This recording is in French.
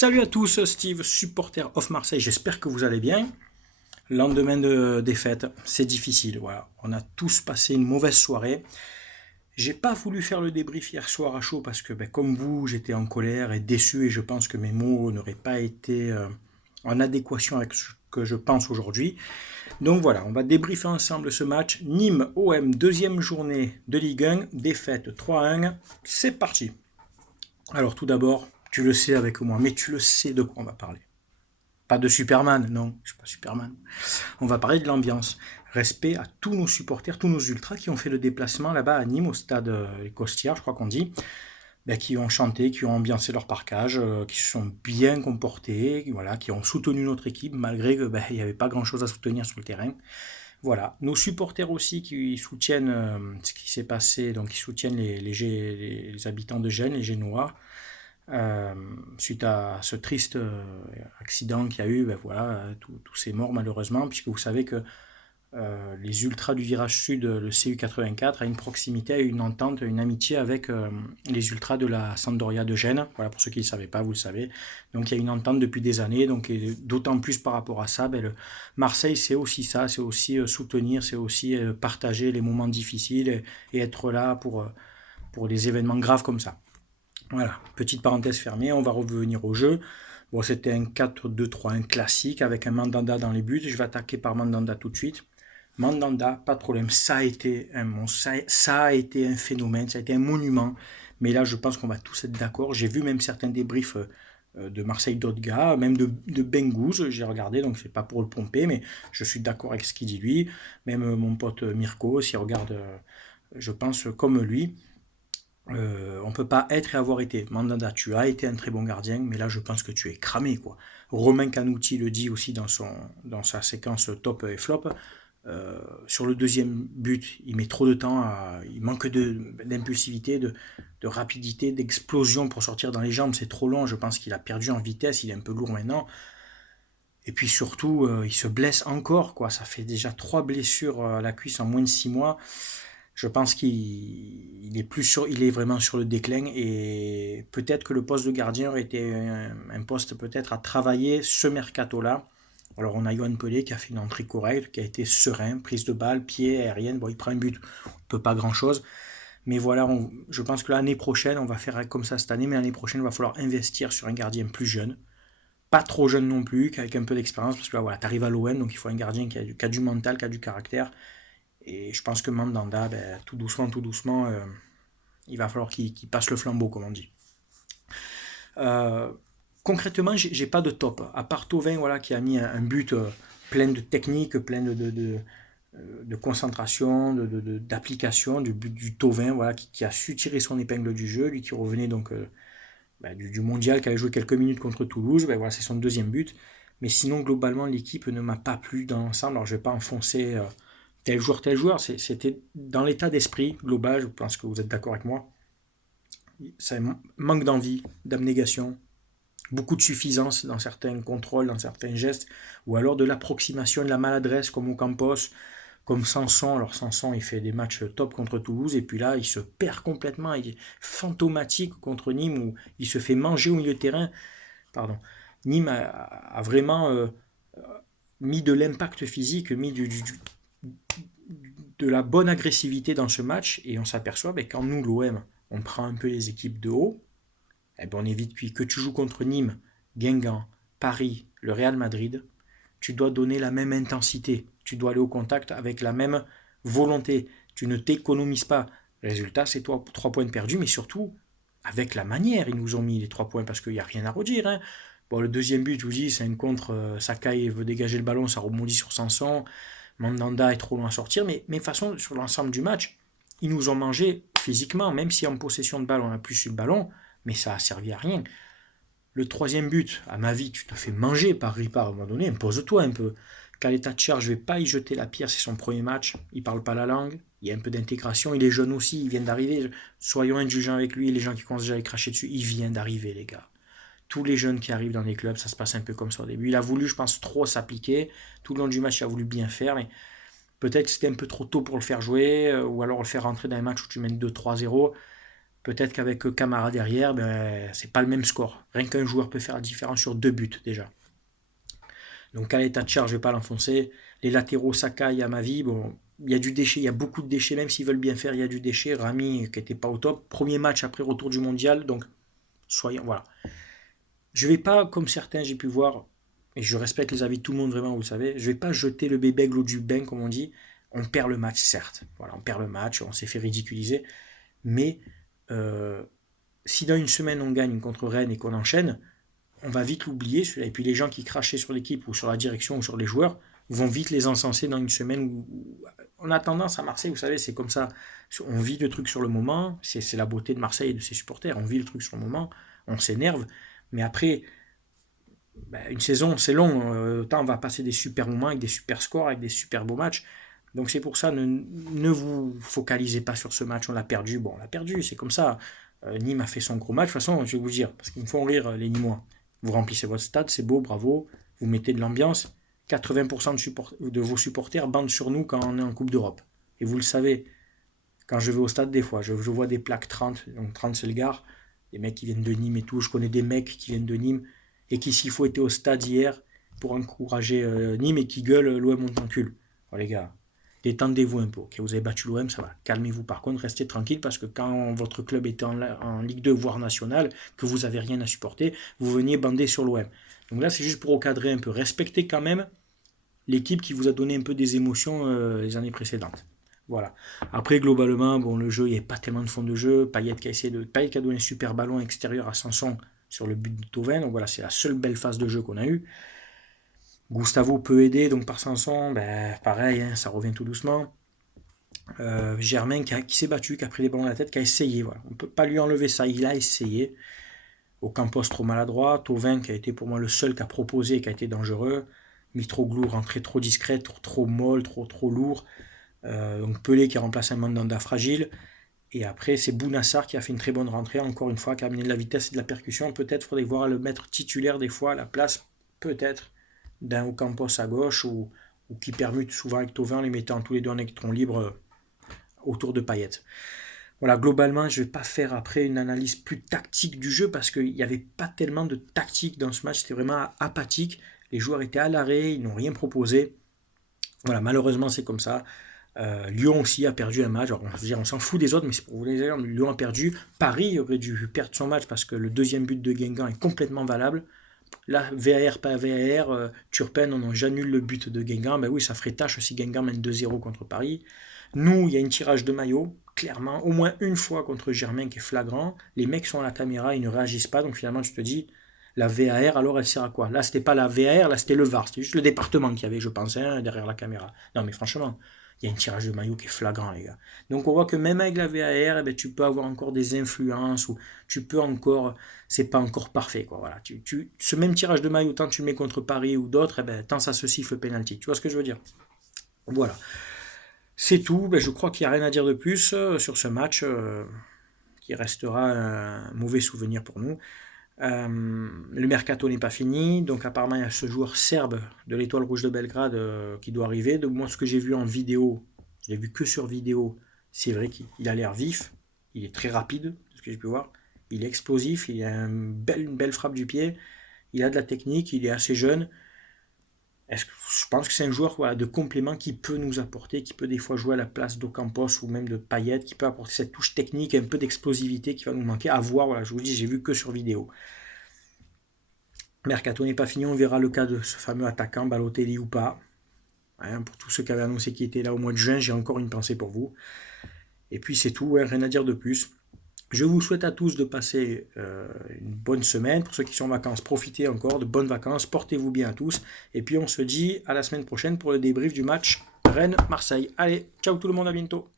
Salut à tous, Steve, supporter of Marseille, j'espère que vous allez bien. Lendemain de défaite, c'est difficile, voilà. On a tous passé une mauvaise soirée. J'ai pas voulu faire le débrief hier soir à chaud parce que, comme vous, j'étais en colère et déçu et je pense que mes mots n'auraient pas été en adéquation avec ce que je pense aujourd'hui. Donc voilà, on va débriefer ensemble ce match. Nîmes-OM, deuxième journée de Ligue 1, défaite 3-1. C'est parti. Alors tout d'abord, tu le sais avec moi, mais tu le sais de quoi on va parler. Pas de Superman, non, je suis pas Superman. On va parler de l'ambiance. Respect à tous nos supporters, tous nos ultras qui ont fait le déplacement là-bas à Nîmes, au stade Les Costières, je crois qu'on dit, qui ont chanté, qui ont ambiancé leur parcage, qui se sont bien comportés, voilà, qui ont soutenu notre équipe malgré que il n'y avait pas grand-chose à soutenir sur le terrain. Voilà, nos supporters aussi qui soutiennent ce qui s'est passé, donc qui soutiennent les habitants de Gênes, les Génois, euh, suite à ce triste accident qu'il y a eu, voilà, tous ces morts malheureusement, puisque vous savez que les ultras du virage sud, le CU84, a une proximité, une entente, une amitié avec les ultras de la Sampdoria de Gênes. Voilà, pour ceux qui ne le savaient pas, vous le savez. Donc il y a une entente depuis des années, donc d'autant plus par rapport à ça, Marseille c'est aussi ça, c'est aussi soutenir, c'est aussi partager les moments difficiles et être là pour des événements graves comme ça. Voilà, petite parenthèse fermée, on va revenir au jeu. Bon, c'était un 4-2-3-1 classique avec un Mandanda dans les buts. Je vais attaquer par Mandanda tout de suite. Mandanda, pas de problème, ça a été un monstre, ça a été un phénomène, ça a été un monument. Mais là, je pense qu'on va tous être d'accord. J'ai vu même certains débriefs de Marseille d'autres gars, même de Bengouz, j'ai regardé, donc c'est pas pour le pomper, mais je suis d'accord avec ce qu'il dit lui. Même mon pote Mirko, s'il regarde, je pense comme lui. On peut pas être et avoir été. Mandanda, tu as été un très bon gardien, mais là je pense que tu es cramé quoi. Romain Canouti le dit aussi dans sa séquence top et flop. Sur le deuxième but, il met trop de temps, il manque d'impulsivité, de rapidité, d'explosion pour sortir dans les jambes, c'est trop long, je pense qu'il a perdu en vitesse, il est un peu lourd maintenant. Et puis surtout, il se blesse encore, quoi. Ça fait déjà 3 blessures à la cuisse en moins de 6 mois. Je pense qu'il est il est vraiment sur le déclin et peut-être que le poste de gardien aurait été un poste peut-être à travailler ce mercato-là. Alors on a Yohan Pelé qui a fait une entrée correcte, qui a été serein, prise de balle, pied, aérienne, bon il prend un but, on peut pas grand-chose. Mais voilà, je pense que l'année prochaine, on va faire comme ça cette année, mais l'année prochaine, il va falloir investir sur un gardien plus jeune. Pas trop jeune non plus, avec un peu d'expérience, parce que là, voilà, t'arrives à l'OM, donc il faut un gardien qui a du mental, qui a du caractère. Et je pense que Mandanda, tout doucement, il va falloir qu'il passe le flambeau, comme on dit. Euh, Concrètement, j'ai pas de top. À part Tovin, voilà, qui a mis un but plein de technique, plein de concentration, d'application, du but du Tovin, voilà, qui a su tirer son épingle du jeu, lui qui revenait donc du mondial, qui avait joué quelques minutes contre Toulouse, voilà, c'est son deuxième but. Mais sinon, globalement, l'équipe ne m'a pas plu dans l'ensemble. Alors, je vais pas enfoncer tel joueur. C'était dans l'état d'esprit global, je pense que vous êtes d'accord avec moi. Ça manque d'envie, d'abnégation, beaucoup de suffisance dans certains contrôles, dans certains gestes, ou alors de l'approximation, de la maladresse comme au Campos, comme Sanson. Alors Sanson, il fait des matchs top contre Toulouse, et puis là, il se perd complètement, il est fantomatique contre Nîmes, où il se fait manger au milieu de terrain. Pardon. Nîmes a vraiment mis de l'impact physique, mis de la bonne agressivité dans ce match, et on s'aperçoit quand nous, l'OM, on prend un peu les équipes de haut, on évite que tu joues contre Nîmes, Guingamp, Paris, le Real Madrid, tu dois donner la même intensité, tu dois aller au contact avec la même volonté, tu ne t'économises pas. Résultat, c'est toi 3 points de perdus, mais surtout avec la manière, ils nous ont mis les 3 points parce qu'il n'y a rien à redire. Hein. Bon, le deuxième but, je vous dis, c'est une contre, Sakai veut dégager le ballon, ça rebondit sur Sanson, Mandanda est trop loin à sortir, mais de toute façon, sur l'ensemble du match, ils nous ont mangé physiquement, même si en possession de balle, on a plus eu le ballon, mais ça a servi à rien. Le troisième but, à ma vie, tu te fais manger par Ripard à un moment donné, impose-toi un peu. Kaleta Tchar, je vais pas y jeter la pierre, c'est son premier match, il parle pas la langue, il y a un peu d'intégration, il est jeune aussi, il vient d'arriver, soyons indulgents avec lui, les gens qui commencent déjà à cracher dessus, il vient d'arriver les gars. Tous les jeunes qui arrivent dans les clubs, ça se passe un peu comme ça au début. Il a voulu, je pense, trop s'appliquer, tout le long du match, il a voulu bien faire, mais peut-être que c'était un peu trop tôt pour le faire jouer, ou alors le faire rentrer dans un match où tu mènes 2-3-0. Peut-être qu'avec Camara derrière, ben, c'est pas le même score. Rien qu'un joueur peut faire la différence sur 2 buts déjà. Donc à l'état de charge, je vais pas l'enfoncer. Les latéraux, Saka, Yamavi, bon, il y a du déchet, il y a beaucoup de déchets, même s'ils veulent bien faire, il y a du déchet. Rami qui était pas au top. Premier match après retour du mondial, donc soyons, voilà. Je vais pas, comme certains j'ai pu voir, et je respecte les avis de tout le monde vraiment, vous le savez, je vais pas jeter le bébé avec l'eau du bain, comme on dit. On perd le match, certes. Voilà, on perd le match, on s'est fait ridiculiser. Mais euh, si dans une semaine on gagne contre Rennes et qu'on enchaîne, on va vite l'oublier celui-là. Et puis les gens qui crachaient sur l'équipe ou sur la direction ou sur les joueurs vont vite les encenser dans une semaine où on a tendance à Marseille, vous savez, c'est comme ça. On vit le truc sur le moment, c'est la beauté de Marseille et de ses supporters. On vit le truc sur le moment, on s'énerve, mais après, ben, une saison, c'est long. Autant on va passer des super moments avec des super scores, avec des super beaux matchs. Donc c'est pour ça, ne vous focalisez pas sur ce match, on l'a perdu. Bon, on l'a perdu, c'est comme ça. Nîmes a fait son gros match. De toute façon, je vais vous dire, parce qu'ils me font rire, les Nîmois. Vous remplissez votre stade, c'est beau, bravo. Vous mettez de l'ambiance. 80% de vos supporters bandent sur nous quand on est en Coupe d'Europe. Et vous le savez, quand je vais au stade, des fois, je vois des plaques 30, donc 30 c'est le gare, des mecs qui viennent de Nîmes et tout. Je connais des mecs qui viennent de Nîmes et qui, s'il faut, étaient au stade hier pour encourager Nîmes et qui gueulent l'OM on t'encule. Oh les gars, détendez-vous un peu. Okay, vous avez battu l'OM, ça va. Calmez-vous. Par contre, restez tranquille parce que quand votre club était en Ligue 2, voire nationale, que vous n'avez rien à supporter, vous veniez bander sur l'OM. Donc là, c'est juste pour recadrer un peu. Respectez quand même l'équipe qui vous a donné un peu des émotions les années précédentes. Voilà. Après, globalement, bon, le jeu, il n'y a pas tellement de fond de jeu. Payet qui a donné un super ballon extérieur à Sanson sur le but de Thauvin. Donc voilà, c'est la seule belle phase de jeu qu'on a eue. Gustavo peut aider, donc par Sanson, ben, pareil, hein, ça revient tout doucement. Germain qui s'est battu, qui a pris les ballons à la tête, qui a essayé. Voilà. On ne peut pas lui enlever ça, il a essayé. Ocampos trop maladroit, Thauvin qui a été pour moi le seul qui a proposé et qui a été dangereux. Mitroglou rentré trop discret, trop molle, trop lourd. Donc Pelé qui remplace un Mandanda fragile. Et après, c'est Bounassar qui a fait une très bonne rentrée, encore une fois, qui a amené de la vitesse et de la percussion. Peut-être faudrait voir le mettre titulaire des fois à la place, peut-être, d'un Ocampos à gauche ou qui permute souvent avec Thauvin en les mettant tous les deux en électron libre autour de Payet. Voilà, globalement, je ne vais pas faire après une analyse plus tactique du jeu parce qu'il n'y avait pas tellement de tactique dans ce match, c'était vraiment apathique. Les joueurs étaient à l'arrêt, ils n'ont rien proposé. Voilà, malheureusement, c'est comme ça. Lyon aussi a perdu un match. Alors, on s'en fout des autres, mais c'est pour vous les dire. Lyon a perdu. Paris aurait dû perdre son match parce que le deuxième but de Guingamp est complètement valable. Là, VAR, pas VAR, Turpin, on j'annule le but de Guingamp. Ben oui, ça ferait tâche si Guingamp mène 2-0 contre Paris. Nous, il y a une tirage de maillot, clairement, au moins une fois contre Germain qui est flagrant. Les mecs sont à la caméra, ils ne réagissent pas. Donc finalement, tu te dis, la VAR, alors elle sert à quoi? Là, c'était pas la VAR, là, c'était le VAR. C'était juste le département qui avait, je pense, hein, derrière la caméra. Non, mais franchement, il y a une tirage de maillot qui est flagrant, les gars. Donc on voit que même avec la VAR, eh ben, tu peux avoir encore des influences ou tu peux encore, c'est pas encore parfait, quoi. Voilà. Ce même tirage de maillot, tant tu le mets contre Paris ou d'autres, eh ben, tant ça se siffle penalty. Tu vois ce que je veux dire? Voilà. C'est tout. Ben, je crois qu'il n'y a rien à dire de plus sur ce match qui restera un mauvais souvenir pour nous. Le mercato n'est pas fini, donc apparemment il y a ce joueur serbe de l'Étoile Rouge de Belgrade qui doit arriver. De moi, ce que j'ai vu en vidéo, je l'ai vu que sur vidéo, c'est vrai qu'il a l'air vif, il est très rapide, de ce que j'ai pu voir, il est explosif, il a une belle frappe du pied, il a de la technique, il est assez jeune. Je pense que c'est un joueur voilà, de complément qui peut nous apporter, qui peut des fois jouer à la place d'Ocampos ou même de Payet, qui peut apporter cette touche technique et un peu d'explosivité qui va nous manquer. À voir, voilà, je vous dis, j'ai vu que sur vidéo. Mercato n'est pas fini, on verra le cas de ce fameux attaquant, Balotelli ou pas. Hein, pour tous ceux qui avaient annoncé qu'il était là au mois de juin, j'ai encore une pensée pour vous. Et puis c'est tout, hein, rien à dire de plus. Je vous souhaite à tous de passer une bonne semaine. Pour ceux qui sont en vacances, profitez encore de bonnes vacances. Portez-vous bien à tous. Et puis on se dit à la semaine prochaine pour le débrief du match Rennes-Marseille. Allez, ciao tout le monde, à bientôt.